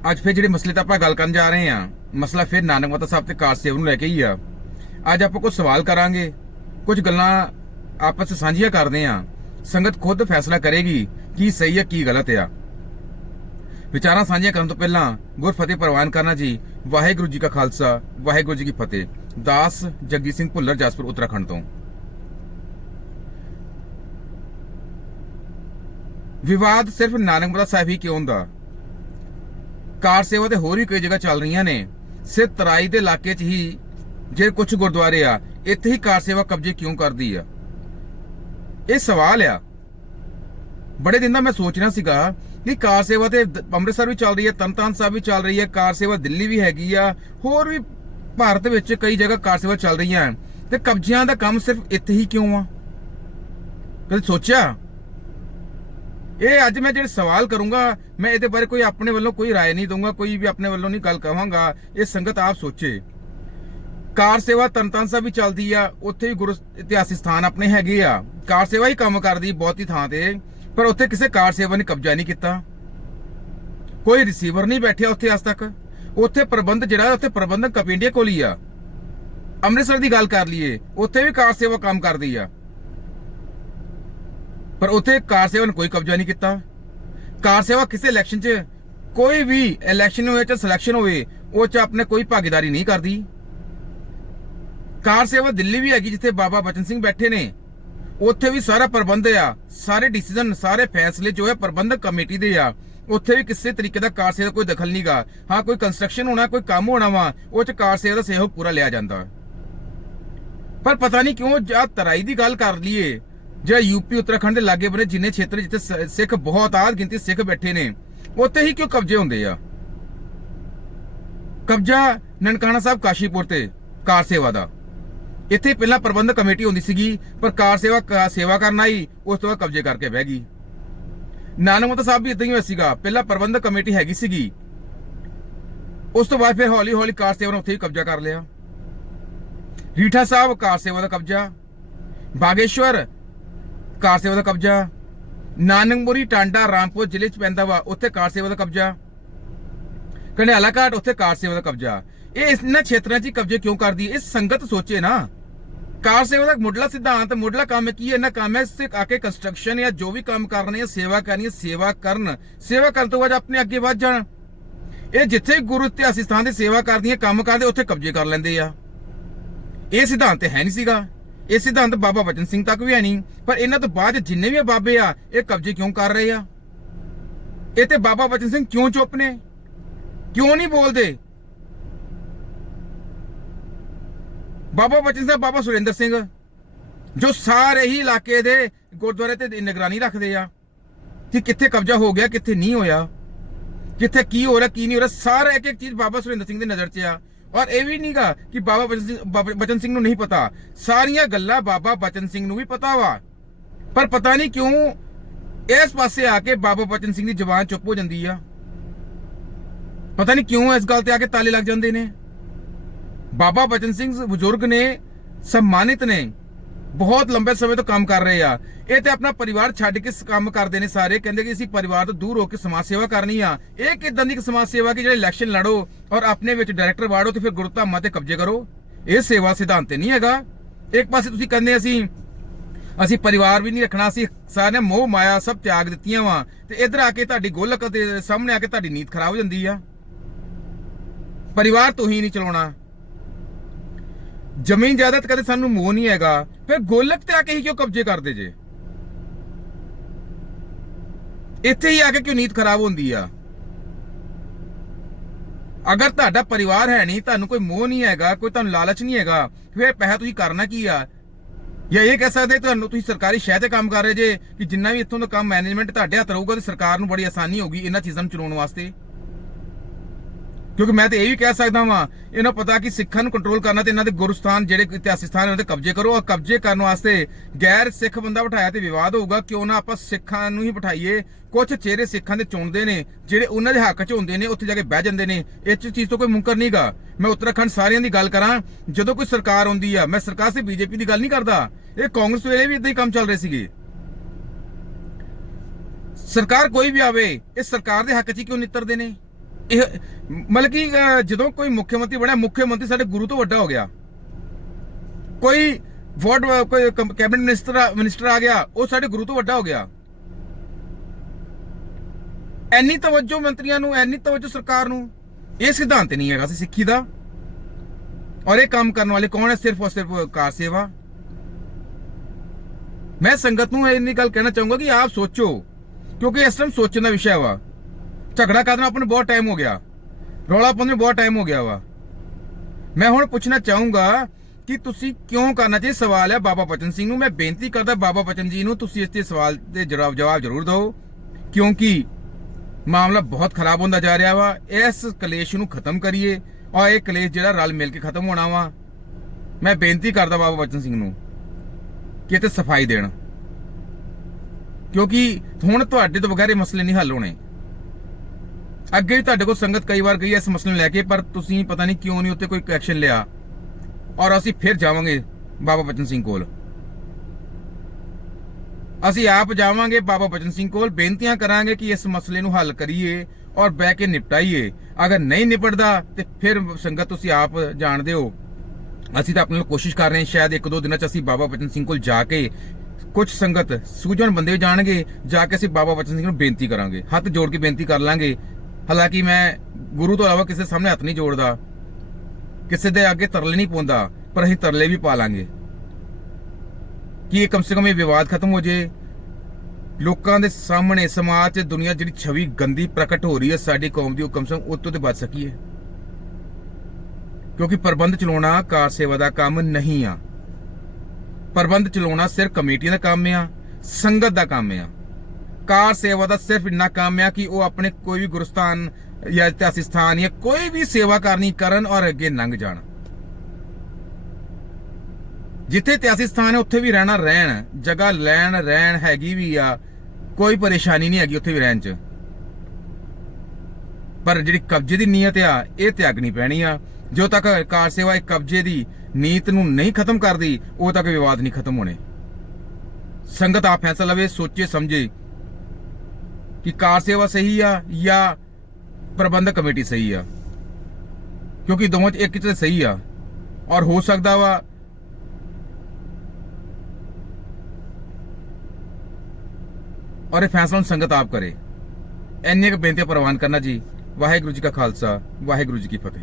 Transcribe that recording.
ਅੱਜ ਫਿਰ ਜਿਹੜੇ ਮਸਲੇ ਤੇ ਆਪਾਂ ਗੱਲ ਕਰਨ ਜਾ ਰਹੇ ਹਾਂ, ਮਸਲਾ ਫਿਰ ਨਾਨਕ ਮਾਤਾ ਸਾਹਿਬ ਤੇ ਕਾਰ ਸੇਵ ਨੂੰ ਲੈ ਕੇ ਹੀ ਆ। ਅੱਜ ਆਪਾਂ ਕੁਝ ਸਵਾਲ ਕਰਾਂਗੇ, ਕੁਝ ਗੱਲਾਂ ਆਪਸ ਵਿੱਚ ਸਾਂਝੀਆਂ ਕਰਦੇ ਹਾਂ। ਸੰਗਤ ਖੁਦ ਫੈਸਲਾ ਕਰੇਗੀ ਕੀ ਸਹੀ ਹੈ ਕੀ ਗਲਤ ਆ। ਵਿਚਾਰਾਂ ਸਾਂਝੀਆਂ ਕਰਨ ਤੋਂ ਪਹਿਲਾਂ ਗੁਰਫਤਿਹ ਪ੍ਰਵਾਨ ਕਰਨਾ ਜੀ। ਵਾਹਿਗੁਰੂ ਜੀ ਕਾ ਖਾਲਸਾ, ਵਾਹਿਗੁਰੂ ਜੀ ਕੀ ਫਤਿਹ। ਦਾਸ ਜੱਗੀ ਸਿੰਘ ਭੁੱਲਰ, ਜਸਪੁਰ, ਉੱਤਰਾਖੰਡ ਤੋਂ। ਵਿਵਾਦ ਸਿਰਫ ਨਾਨਕ ਨਾਨਕਮਤਾ ਸਾਹਿਬ ਹੀ ਕਿਉਂ ਹੁੰਦਾ? ਕਾਰ ਸੇਵਾ ਤੇ ਹੋਰ ਵੀ ਕਈ ਜਗ੍ਹਾ ਚੱਲ ਰਹੀਆਂ ਨੇ। ਸਿਰਫ ਤਰਾਈ ਦੇ ਇਲਾਕੇ 'ਚ ਹੀ ਜੇ ਕੁਝ ਗੁਰਦੁਆਰੇ ਆ, ਇੱਥੇ ਹੀ ਕਾਰ ਸੇਵਾ ਕਬਜ਼ੇ ਕਿਉਂ ਕਰਦੀ ਆ? ਇਹ ਸਵਾਲ ਆ। ਬੜੇ ਦਿਨ ਦਾ ਮੈਂ ਸੋਚ ਰਿਹਾ ਸੀਗਾ ਕਿ ਕਾਰ ਸੇਵਾ ਤੇ ਅੰਮ੍ਰਿਤਸਰ ਵੀ ਚੱਲ ਰਹੀ ਹੈ ਤਰਨਤਾਰਨ ਸਾਹਿਬ ਵੀ ਚੱਲ ਰਹੀ ਹੈ ਕਾਰ ਸੇਵਾ ਦਿੱਲੀ ਵੀ ਹੈਗੀ ਆ, ਹੋਰ ਵੀ ਭਾਰਤ ਵਿੱਚ ਕਈ ਜਗ੍ਹਾ ਕਾਰ ਸੇਵਾ ਚੱਲ ਰਹੀਆਂ। ਤੇ ਕਬਜ਼ਿਆਂ ਦਾ ਕੰਮ ਸਿਰਫ ਇੱਥੇ ਹੀ ਕਿਉਂ ਆ? ਕਦੇ ਸੋਚਿਆ? ਇਹ ਅੱਜ ਮੈਂ ਜਿਹੜੇ ਸਵਾਲ ਕਰੂੰਗਾ ਮੈਂ ਇਹਦੇ ਬਾਰੇ ਕੋਈ ਆਪਣੇ ਵੱਲੋਂ ਕੋਈ رائے ਨਹੀਂ ਦਊਂਗਾ ਕੋਈ ਵੀ ਆਪਣੇ ਵੱਲੋਂ ਨਹੀਂ ਗੱਲ ਕਹਾਂਗਾ ਇਹ ਸੰਗਤ ਆਪ ਸੋਚੇ ਕਾਰ ਸੇਵਾ ਤਰਨਤਾਰਨ ਸਾਹਿਬ ਵੀ ਚੱਲਦੀ ਆ ਉੱਥੇ ਵੀ ਗੁਰੂ ਇਤਿਹਾਸਿਕ ਸਥਾਨ ਆਪਣੇ ਹੈਗੇ ਆ ਕਾਰ ਸੇਵਾ ਹੀ ਕੰਮ ਕਰਦੀ ਬਹੁਤੀ ਥਾਂ ਤੇ ਪਰ ਉੱਥੇ ਕਿਸੇ ਕਾਰ ਸੇਵਾ ਨੇ ਕਬਜ਼ਾ ਨਹੀਂ ਕੀਤਾ ਕੋਈ ਰਿਸੀਵਰ ਨਹੀਂ ਬੈਠਿਆ ਉੱਥੇ ਅੱਜ ਤੱਕ ਉੱਥੇ ਪ੍ਰਬੰਧ ਜਿਹੜਾ ਉੱਥੇ ਪ੍ਰਬੰਧਕ ਕਪ ਇੰਡੀਆ ਕੋਲ ਹੀ ਆ ਅੰਮ੍ਰਿਤਸਰ ਦੀ ਗੱਲ ਕਰ ਲਈਏ ਉੱਥੇ ਵੀ ਕਾਰ ਸੇਵਾ ਕੰਮ ਕਰਦੀ ਆ ਪਰ ਉੱਥੇ ਕਾਰ ਸੇਵਾ ਨੇ ਕੋਈ ਕਬਜ਼ਾ ਨਹੀਂ ਕੀਤਾ। ਕਾਰ ਸੇਵਾ ਕਿਸੇ ਇਲੈਕਸ਼ਨ 'ਚ ਕੋਈ ਵੀ ਇਲੈਕਸ਼ਨ ਹੋਵੇ ਚਾਹੇ ਸਿਲੈਕਸ਼ਨ ਹੋਵੇ, ਉਹ 'ਚ ਆਪਣੇ ਕੋਈ ਭਾਗੀਦਾਰੀ ਨਹੀਂ ਕਰਦੀ। ਕਾਰ ਸੇਵਾ ਦਿੱਲੀ ਵੀ ਹੈਗੀ ਜਿੱਥੇ ਬਾਬਾ ਬਚਨ ਸਿੰਘ ਬੈਠੇ ਨੇ। ਉੱਥੇ ਵੀ ਸਾਰਾ ਪ੍ਰਬੰਧ ਆ, ਸਾਰੇ ਡਿਸੀਜਨ ਸਾਰੇ ਫੈਸਲੇ ਜੋ ਹੈ ਪ੍ਰਬੰਧਕ ਕਮੇਟੀ ਦੇ ਆ। ਉੱਥੇ ਵੀ ਕਿਸੇ ਤਰੀਕੇ ਦਾ ਕਾਰ ਸੇਵਾ ਕੋਈ ਦਖਲ ਨਹੀਂਗਾ ਹਾਂ, ਕੋਈ ਕੰਸਟਰਕਸ਼ਨ ਹੋਣਾ, ਕੋਈ ਕੰਮ ਹੋਣਾ ਵਾ, ਉਹ 'ਚ ਕਾਰ ਸੇਵਾ ਦਾ ਸਹਿਯੋਗ ਪੂਰਾ ਲਿਆ ਜਾਂਦਾ। ਪਰ ਪਤਾ ਨਹੀਂ ਕਿਉਂ ਜਾਂ ਤਰਾਈ ਦੀ ਗੱਲ ਕਰ ਲਈਏ ਜਿਹੜਾ ਯੂਪੀ, ਉੱਤਰਾਖੰਡ ਦੇ ਲਾਗੇ ਬਨੇ ਜਿੰਨੇ ਖੇਤਰ ਜਿੱਥੇ ਸਿੱਖ ਬਹੁਤ ਆਦ ਗਿਣਤੀ ਸਿੱਖ ਬੈਠੇ ਨੇ, ਉੱਥੇ ਹੀ ਕਿਉਂ ਕਬਜ਼ੇ ਹੁੰਦੇ ਆ? ਕਬਜ਼ਾ ਨਨਕਾਣਾ ਸਾਹਿਬ ਕਾਸ਼ੀਪੁਰ ਤੇ ਕਾਰ ਸੇਵਾ ਦਾ। ਇੱਥੇ ਪਹਿਲਾਂ ਪ੍ਰਬੰਧਕ ਕਮੇਟੀ ਹੁੰਦੀ ਸੀਗੀ, ਪਰ ਕਾਰ ਸੇਵਾ ਸੇਵਾ ਕਰਨ ਆਈ, ਉਸ ਤੋਂ ਬਾਅਦ ਕਬਜ਼ੇ ਕਰਕੇ ਬਹਿ ਗਈ। ਨਾਨਕਮਤਾ ਸਾਹਿਬ ਵੀ ਇਦਾਂ ਹੀ ਹੋਇਆ ਸੀਗਾ, ਪਹਿਲਾਂ ਪ੍ਰਬੰਧਕ ਕਮੇਟੀ ਹੈਗੀ ਸੀਗੀ। ਉਸ ਤੋਂ ਬਾਅਦ ਫਿਰ ਹੌਲੀ ਹੌਲੀ ਕਾਰ ਸੇਵਾ ਨੇ ਉੱਥੇ ਹੀ ਕਬਜ਼ਾ ਕਰ ਲਿਆ। ਰੀਠਾ ਸਾਹਿਬ ਕਾਰ ਸੇਵਾ ਦਾ ਕਬਜ਼ਾ। ਬਾਗੇਸ਼ਵਰ ਕਾਰ ਸੇਵਾ ਦਾ ਕਬਜ਼ਾ। ਨਾਨਕਪੁਰੀ ਟਾਂਡਾ, ਰਾਮਪੁਰ ਜ਼ਿਲ੍ਹੇ ਚ ਪੈਂਦਾ ਵਾ, ਉੱਥੇ ਕਾਰ ਸੇਵਾ ਦਾ ਕਬਜ਼ਾ। ਕੰਡਿਆਲਾ ਘਾਟ, ਉੱਥੇ ਕਾਰ ਸੇਵਾ ਦਾ ਕਬਜ਼ਾ। ਇਹ ਇਹਨਾਂ ਖੇਤਰਾਂ 'ਚ ਕਬਜ਼ੇ ਕਿਉਂ ਕਰਦੀ ਇਹ ਸੰਗਤ ਸੋਚੇ ਨਾ। ਕਾਰ ਸੇਵਾ ਦਾ ਮੁੱਢਲਾ ਸਿਧਾਂਤ, ਮੁੱਢਲਾ ਕੰਮ ਕੀ ਹੈ ਇਹਨਾਂ ਕੰਮ ਹੈ ਸੇ ਆ ਕੇ ਕੰਸਟਰਕਸ਼ਨ ਜਾਂ ਜੋ ਵੀ ਕੰਮ ਕਰਨੇ ਆ, ਸੇਵਾ ਕਰਨੀ ਹੈ ਸੇਵਾ ਕਰਨ। ਸੇਵਾ ਕਰਨ ਤੋਂ ਬਾਅਦ ਆਪਣੇ ਅੱਗੇ ਵੱਧ ਜਾਣ। ਇਹ ਜਿੱਥੇ ਗੁਰੂ ਇਤਿਹਾਸਿਕ ਸਥਾਨ ਦੀ ਸੇਵਾ ਕਰਦੀਆਂ, ਕੰਮ ਕਰਦੇ, ਉੱਥੇ ਕਬਜ਼ੇ ਕਰ ਲੈਂਦੇ ਆ। ਇਹ ਸਿਧਾਂਤ ਹੈ ਨਹੀਂ ਸੀਗਾ। ਇਹ ਸਿਧਾਂਤ ਬਾਬਾ ਬਚਨ ਸਿੰਘ ਤੱਕ ਵੀ ਹੈ ਨਹੀਂ, ਪਰ ਇਹਨਾਂ ਤੋਂ ਬਾਅਦ ਜਿੰਨੇ ਵੀ ਬਾਬੇ ਆ, ਇਹ ਕਬਜ਼ੇ ਕਿਉਂ ਕਰ ਰਹੇ ਆ? ਇਹ ਤੇ ਬਾਬਾ ਬਚਨ ਸਿੰਘ ਕਿਉਂ ਚੁੱਪ ਨੇ? ਕਿਉਂ ਨਹੀਂ ਬੋਲਦੇ? ਬਾਬਾ ਬਚਨ ਸਿੰਘ ਬਾਬਾ ਸੁਰਿੰਦਰ ਸਿੰਘ, ਜੋ ਸਾਰੇ ਹੀ ਇਲਾਕੇ ਦੇ ਗੁਰਦੁਆਰੇ ਤੇ ਨਿਗਰਾਨੀ ਰੱਖਦੇ ਆ ਕਿ ਕਿੱਥੇ ਕਬਜ਼ਾ ਹੋ ਗਿਆ, ਕਿੱਥੇ ਨਹੀਂ ਹੋਇਆ ਕਿੱਥੇ ਕੀ ਹੋ ਰਿਹਾ, ਕੀ ਨਹੀਂ ਹੋ ਰਿਹਾ, ਸਾਰਾ ਇੱਕ ਇੱਕ ਚੀਜ਼ ਬਾਬਾ ਸੁਰਿੰਦਰ ਸਿੰਘ ਦੇ ਨਜ਼ਰ 'ਚ ਆ। ਔਰ ਇਹ ਵੀ ਨਹੀਂਗਾ ਕਿ ਬਾਬਾ ਬਚਨ ਸਿੰਘ ਬਚਨ ਸਿੰਘ ਨੂੰ ਨਹੀਂ ਪਤਾ। ਸਾਰੀਆਂ ਗੱਲਾਂ ਬਾਬਾ ਬਚਨ ਸਿੰਘ ਨੂੰ ਵੀ ਪਤਾ ਵਾ। ਪਰ ਪਤਾ ਨਹੀਂ ਕਿਉਂ ਇਸ ਪਾਸੇ ਆ ਕੇ ਬਾਬਾ ਬਚਨ ਸਿੰਘ ਦੀ ਜ਼ੁਬਾਨ ਚੁੱਪ ਹੋ ਜਾਂਦੀ ਆ। ਪਤਾ ਨਹੀਂ ਕਿਉਂ ਇਸ ਗੱਲ ਤੇ ਆ ਕੇ ਤਾਲੇ ਲੱਗ ਜਾਂਦੇ ਨੇ। ਬਾਬਾ ਬਚਨ ਸਿੰਘ ਬਜ਼ੁਰਗ ਨੇ, ਸਨਮਾਨਿਤ ਨੇ। ਬਹੁਤ ਲੰਬੇ ਸਮੇਂ ਤੋਂ ਕੰਮ ਕਰ ਰਹੇ ਆ। ਇਹ ਤੇ ਆਪਣਾ ਪਰਿਵਾਰ ਛੱਡ ਕੇ ਕੰਮ ਕਰਦੇ ਨੇ ਸਾਰੇ। ਕਹਿੰਦੇ ਕਿ ਅਸੀਂ ਪਰਿਵਾਰ ਤੋਂ ਦੂਰ ਹੋ ਕੇ ਸਮਾਜ ਸੇਵਾ ਕਰਨੀ ਆ। ਇਹ ਕਿਦਾਂ ਦੀ ਸਮਾਜ ਸੇਵਾ ਕਿ ਜਿਹੜੇ ਇਲੈਕਸ਼ਨ ਲੜੋ ਔਰ ਆਪਣੇ ਵਿੱਚ ਡਾਇਰੈਕਟਰ ਵਾੜੋ ਤੇ ਫਿਰ ਗੁਰਧਾਮਾਂ ਤੇ ਕਬਜ਼ੇ ਕਰੋ? ਇਹ ਸੇਵਾ ਸਿਧਾਂਤ ਤੇ ਨਹੀਂ ਹੈਗਾ। ਇੱਕ ਪਾਸੇ ਤੁਸੀਂ ਕਹਿੰਦੇ ਅਸੀਂ ਅਸੀਂ ਪਰਿਵਾਰ ਵੀ ਨਹੀਂ ਰੱਖਣਾ, ਅਸੀਂ ਸਾਰਿਆਂ ਮੋਹ, ਮਾਇਆ ਸਭ ਤਿਆਗ ਦਿੱਤੀਆਂ ਵਾ। ਤੇ ਇੱਧਰ ਆ ਕੇ ਤੁਹਾਡੀ ਗੋਲਕ ਦੇ ਸਾਹਮਣੇ ਆ ਕੇ ਤੁਹਾਡੀ ਨੀਂਦ ਖਰਾਬ ਹੋ ਜਾਂਦੀ ਆ। ਪਰਿਵਾਰ ਤੁਸੀਂ ਹੀ ਨਹੀਂ ਚਲਾਉਣਾ। ਜ਼ਮੀਨ ਜਾਇਦਾਦ ਕਦੇ ਸਾਨੂੰ ਮੋਹ ਨਹੀਂ ਹੈਗਾ। ਫਿਰ ਗੋਲਕ ਤੇ ਆ ਕੇ ਹੀ ਕਿਉਂ ਕਬਜ਼ੇ ਕਰਦੇ ਜੇ? ਇੱਥੇ ਹੀ ਆ ਕੇ ਕਿਉਂ ਨੀਤ ਖਰਾਬ ਹੁੰਦੀ ਆ? ਅਗਰ ਤੁਹਾਡਾ ਪਰਿਵਾਰ ਹੈ ਨਹੀਂ, ਤੁਹਾਨੂੰ ਕੋਈ ਮੋਹ ਨਹੀਂ ਹੈਗਾ, ਕੋਈ ਤੁਹਾਨੂੰ ਲਾਲਚ ਨਹੀਂ ਹੈਗਾ, ਫਿਰ ਪੈਸਾ ਤੁਸੀਂ ਕਰਨਾ ਕੀ ਆ? ਜਾਂ ਇਹ ਕਹਿ ਸਕਦੇ ਤੁਹਾਨੂੰ ਤੁਸੀਂ ਸਰਕਾਰੀ ਸ਼ਹਿ ਤੇ ਕੰਮ ਕਰ ਰਹੇ ਜੇ, ਕਿ ਜਿੰਨਾ ਵੀ ਇੱਥੋਂ ਦਾ ਕੰਮ ਮੈਨੇਜਮੈਂਟ ਤੁਹਾਡੇ ਹੱਥ ਰਹੂਗਾ ਤੇ ਸਰਕਾਰ ਨੂੰ ਬੜੀ ਆਸਾਨੀ ਹੋਊਗੀ ਇਹਨਾਂ ਚੀਜ਼ਾਂ ਨੂੰ ਚਲਾਉਣ ਵਾਸਤੇ? ਕਿਉਂਕਿ ਮੈਂ ਤੇ ਇਹ ਵੀ ਕਹਿ ਸਕਦਾ ਵਾਂ, ਇਹਨਾਂ ਪਤਾ ਕਿ ਸਿੱਖਾਂ ਨੂੰ ਕੰਟਰੋਲ ਕਰਨਾ ਤੇ ਇਹਨਾਂ ਦੇ ਗੁਰਸਥਾਨ ਜਿਹੜੇ ਇਤਿਹਾਸਿਕ ਸਥਾਨ ਉਹਨਾਂ ਤੇ ਕਬਜ਼ੇ ਕਰੋ ਔਰ ਕਬਜ਼ੇ ਕਰਨ ਵਾਸਤੇ ਗੈਰ ਸਿੱਖ ਬੰਦਾ ਬਿਠਾਇਆ ਤੇ ਵਿਵਾਦ ਹੋਊਗਾ, ਕਿਉਂ ਨਾ ਆਪਾਂ ਸਿੱਖਾਂ ਨੂੰ ਹੀ ਬਿਠਾਈਏ। ਕੁਝ ਚਿਹਰੇ ਸਿੱਖਾਂ ਦੇ ਚੁਣਦੇ ਨੇ, ਜਿਹੜੇ ਉਹਨਾਂ ਦੇ ਹੱਕ 'ਚ ਹੁੰਦੇ ਨੇ, ਉੱਥੇ ਜਾ ਕੇ ਬਹਿ ਜਾਂਦੇ ਨੇ। ਇਸ 'ਚ ਚੀਜ਼ ਤੋਂ ਕੋਈ ਮੁੰਕਰ ਨਹੀਂਗਾ ਮੈਂ ਉੱਤਰਾਖੰਡ ਸਾਰਿਆਂ ਦੀ ਗੱਲ ਕਰਾਂ, ਜਦੋਂ ਕੋਈ ਸਰਕਾਰ ਆਉਂਦੀ ਆ, ਮੈਂ ਸਰਕਾਰ ਸੇ ਬੀਜੇਪੀ ਦੀ ਗੱਲ ਨਹੀਂ ਕਰਦਾ। ਇਹ ਕਾਂਗਰਸ ਵੇਲੇ ਵੀ ਇਦਾਂ ਹੀ ਕੰਮ ਚੱਲ ਰਹੇ ਸੀਗੇ। ਸਰਕਾਰ ਕੋਈ ਵੀ ਆਵੇ, ਇਹ ਸਰਕਾਰ ਦੇ ਹੱਕ 'ਚ ਹੀ ਕਿਉਂ ਨਿੱਤਰਦੇ ਨੇ? ਇਹ ਮਤਲਬ ਕਿ ਜਦੋਂ ਕੋਈ ਮੁੱਖ ਮੰਤਰੀ ਬਣਿਆ ਮੁੱਖ ਮੰਤਰੀ ਸਾਡੇ ਗੁਰੂ ਤੋਂ ਵੱਡਾ ਹੋ ਗਿਆ। ਕੋਈ ਵਾਰਡ ਕੋਈ ਕੈਬਨਿਟ ਮਿਨਿਸਟਰ ਮਿਨਿਸਟਰ ਆ ਗਿਆ, ਉਹ ਸਾਡੇ ਗੁਰੂ ਤੋਂ ਵੱਡਾ ਹੋ ਗਿਆ। ਐਨੀ ਤਵੱਜੋ ਮੰਤਰੀਆਂ ਨੂੰ, ਐਨੀ ਤਵੱਜੋ ਸਰਕਾਰ ਨੂੰ, ਇਹ ਸਿਧਾਂਤ ਨਹੀਂ ਹੈਗਾ ਸੀ ਸਿੱਖੀ ਦਾ। ਔਰ ਇਹ ਕੰਮ ਕਰਨ ਵਾਲੇ ਕੌਣ ਹੈ? ਸਿਰਫ ਔਰ ਸਿਰਫ ਕਾਰ ਸੇਵਾ। ਮੈਂ ਸੰਗਤ ਨੂੰ ਇੰਨੀ ਗੱਲ ਕਹਿਣਾ ਚਾਹੂੰਗਾ ਕਿ ਆਪ ਸੋਚੋ, ਕਿਉਂਕਿ ਇਸ ਟਾਈਮ ਸੋਚਣ ਦਾ ਵਿਸ਼ਾ ਵਾ। ਝਗੜਾ ਕਰਨ ਆਪਾਂ ਨੂੰ ਬਹੁਤ ਟਾਈਮ ਹੋ ਗਿਆ। ਰੌਲਾ ਪਾਉਣ ਨੂੰ ਬਹੁਤ ਟਾਈਮ ਹੋ ਗਿਆ ਵਾ। ਮੈਂ ਹੁਣ ਪੁੱਛਣਾ ਚਾਹੂੰਗਾ ਕਿ ਤੁਸੀਂ ਕਿਉਂ ਕਰਨਾ ਚਾਹੀਏ ਸਵਾਲ ਹੈ ਬਾਬਾ ਬਚਨ ਸਿੰਘ ਨੂੰ। ਮੈਂ ਬੇਨਤੀ ਕਰਦਾ ਬਾਬਾ ਬਚਨ ਜੀ ਨੂੰ ਤੁਸੀਂ ਇਸ ਤੇ ਸਵਾਲ ਦੇ ਜਵਾਬ ਜਵਾਬ ਜ਼ਰੂਰ ਦਿਓ। ਕਿਉਂਕਿ ਮਾਮਲਾ ਬਹੁਤ ਖਰਾਬ ਹੁੰਦਾ ਜਾ ਰਿਹਾ ਵਾ। ਇਸ ਕਲੇਸ਼ ਨੂੰ ਖਤਮ ਕਰੀਏ ਔਰ ਇਹ ਕਲੇਸ਼ ਜਿਹੜਾ ਰਲ ਮਿਲ ਕੇ ਖਤਮ ਹੋਣਾ ਵਾ। ਮੈਂ ਬੇਨਤੀ ਕਰਦਾ ਬਾਬਾ ਬਚਨ ਸਿੰਘ ਨੂੰ ਕਿ ਇਹ ਤੇ ਸਫ਼ਾਈ ਦੇਣ। ਕਿਉਂਕਿ ਹੁਣ ਤੁਹਾਡੇ ਤੋਂ ਬਗੈਰ ਇਹ ਮਸਲੇ ਨਹੀਂ ਹੱਲ ਹੋਣੇ। ਅੱਗੇ ਵੀ ਤੁਹਾਡੇ ਕੋਲ ਸੰਗਤ ਕਈ ਵਾਰ ਗਈ ਇਸ ਮਸਲੇ ਨੂੰ ਲੈ ਕੇ, ਪਰ ਤੁਸੀਂ ਪਤਾ ਨਹੀਂ ਕਿਉਂ ਨਹੀਂ ਉੱਤੇ ਕੋਈ ਐਕਸ਼ਨ ਲਿਆ। ਔਰ ਅਸੀਂ ਫਿਰ ਜਾਵਾਂਗੇ ਬਾਬਾ ਬਚਨ ਸਿੰਘ ਕੋਲ। ਅਸੀਂ ਆਪ ਜਾਵਾਂਗੇ ਬਾਬਾ ਬਚਨ ਸਿੰਘ ਕੋਲ, ਬੇਨਤੀਆਂ ਕਰਾਂਗੇ ਕਿ ਇਸ ਮਸਲੇ ਨੂੰ ਹੱਲ ਕਰੀਏ ਔਰ ਬਹਿ ਕੇ ਨਿਪਟਾਈਏ। ਅਗਰ ਨਹੀਂ ਨਿਪਟਦਾ, ਤੇ ਫਿਰ ਸੰਗਤ ਤੁਸੀਂ ਆਪ ਜਾਣਦੇ ਹੋ। ਅਸੀਂ ਤਾਂ ਆਪਣੇ ਨਾਲ ਕੋਸ਼ਿਸ਼ ਕਰ ਰਹੇ ਹਾਂ, ਸ਼ਾਇਦ ਇੱਕ ਦੋ ਦਿਨਾਂ ਚ ਅਸੀਂ ਬਾਬਾ ਬਚਨ ਸਿੰਘ ਕੋਲ ਜਾ ਕੇ ਕੁਝ ਸੰਗਤ ਸੂਝਣ ਬੰਦੇ ਜਾਣਗੇ, ਜਾ ਕੇ ਅਸੀਂ ਬਾਬਾ ਬਚਨ ਸਿੰਘ ਨੂੰ ਬੇਨਤੀ ਕਰਾਂਗੇ। ਹੱਥ ਜੋੜ ਕੇ ਬੇਨਤੀ ਕਰ ਲਾਂਗੇ ਹਾਲਾਂਕਿ ਮੈਂ ਗੁਰੂ ਤੋਂ ਇਲਾਵਾ ਕਿਸੇ ਸਾਹਮਣੇ ਹੱਥ ਨਹੀਂ ਜੋੜਦਾ, ਕਿਸੇ ਦੇ ਅੱਗੇ ਤਰਲੇ ਨਹੀਂ ਪਾਉਂਦਾ, ਪਰ ਅਸੀਂ ਤਰਲੇ ਵੀ ਪਾ ਲਾਂਗੇ। ਕਿ ਇਹ ਕਮ ਸੇ ਕਮ ਇਹ ਵਿਵਾਦ ਖਤਮ ਹੋ ਜੇ? ਲੋਕਾਂ ਦੇ ਸਾਹਮਣੇ ਸਮਾਜ 'ਚ ਦੁਨੀਆ ਜਿਹੜੀ ਛਵੀ ਗੰਦੀ ਪ੍ਰਗਟ ਹੋ ਰਹੀ ਹੈ, ਸਾਡੀ ਕੌਮ ਦੀ ਉਹ ਕਮ ਸੇ ਕਮ ਉਤੋਂ ਤੇ ਬਚ ਸਕੀਏ। ਕਿਉਂਕਿ ਪ੍ਰਬੰਧ ਚਲਾਉਣਾ ਕਾਰ ਸੇਵਾ ਦਾ ਕੰਮ ਨਹੀਂ ਆ। ਪ੍ਰਬੰਧ ਚਲਾਉਣਾ ਸਿਰਫ ਕਮੇਟੀਆਂ ਦਾ ਕੰਮ ਆ, ਸੰਗਤ ਦਾ ਕੰਮ ਆ। ਕਾਰ ਸੇਵਾ ਦਾ ਸਿਰਫ ਇੰਨਾ ਕੰਮ ਆ ਕਿ ਉਹ ਆਪਣੇ ਕੋਈ ਵੀ ਗੁਰਸਥਾਨ ਜਾਂ ਇਤਿਹਾਸਿਕ ਸਥਾਨ ਜਾਂ ਕੋਈ ਵੀ ਸੇਵਾ ਕਰਨੀ ਕਰਨ ਔਰ ਅੱਗੇ ਲੰਘ ਜਾਣ। ਜਿੱਥੇ ਇਤਿਹਾਸਿਕ ਸਥਾਨ ਹੈ ਉੱਥੇ ਵੀ ਰਹਿਣਾ ਰਹਿਣ, ਜਗ੍ਹਾ ਲੈਣ ਰਹਿਣ ਹੈਗੀ ਵੀ ਆ, ਕੋਈ ਪਰੇਸ਼ਾਨੀ ਨਹੀਂ ਹੈਗੀ ਉੱਥੇ ਵੀ ਰਹਿਣ 'ਚ। ਪਰ ਜਿਹੜੀ ਕਬਜ਼ੇ ਦੀ ਨੀਅਤ ਆ, ਇਹ ਤਿਆਗਣੀ ਪੈਣੀ ਆ। ਜੋ ਤੱਕ ਕਾਰ ਸੇਵਾ ਇੱਕ ਕਬਜ਼ੇ ਦੀ ਨੀਤ ਨੂੰ ਨਹੀਂ ਖਤਮ ਕਰਦੀ, ਉਹ ਤੱਕ ਵਿਵਾਦ ਨਹੀਂ ਖਤਮ ਹੋਣੇ। ਸੰਗਤ ਆਪ ਫੈਸਲਾ ਲਵੇ, ਸੋਚੇ, ਸਮਝੇ। ਕਿ ਕਾਰ ਸੇਵਾ ਸਹੀ ਆ ਜਾਂ ਪ੍ਰਬੰਧਕ ਕਮੇਟੀ ਸਹੀ ਆ? ਕਿਉਂਕਿ ਦੋਵਾਂ ਚ ਇੱਕ ਚ ਸਹੀ ਆ। ਔਰ ਹੋ ਸਕਦਾ ਵਾ ਔਰ ਇਹ ਫੈਸਲਾ ਹੁਣ ਸੰਗਤ ਆਪ ਕਰੇ। ਇੰਨੇ ਕੁ ਬੇਨਤੀ ਪ੍ਰਵਾਨ ਕਰਨਾ ਜੀ। ਵਾਹਿਗੁਰੂ ਜੀ ਕਾ ਖਾਲਸਾ, ਵਾਹਿਗੁਰੂ ਜੀ ਕੀ ਫਤਿਹ।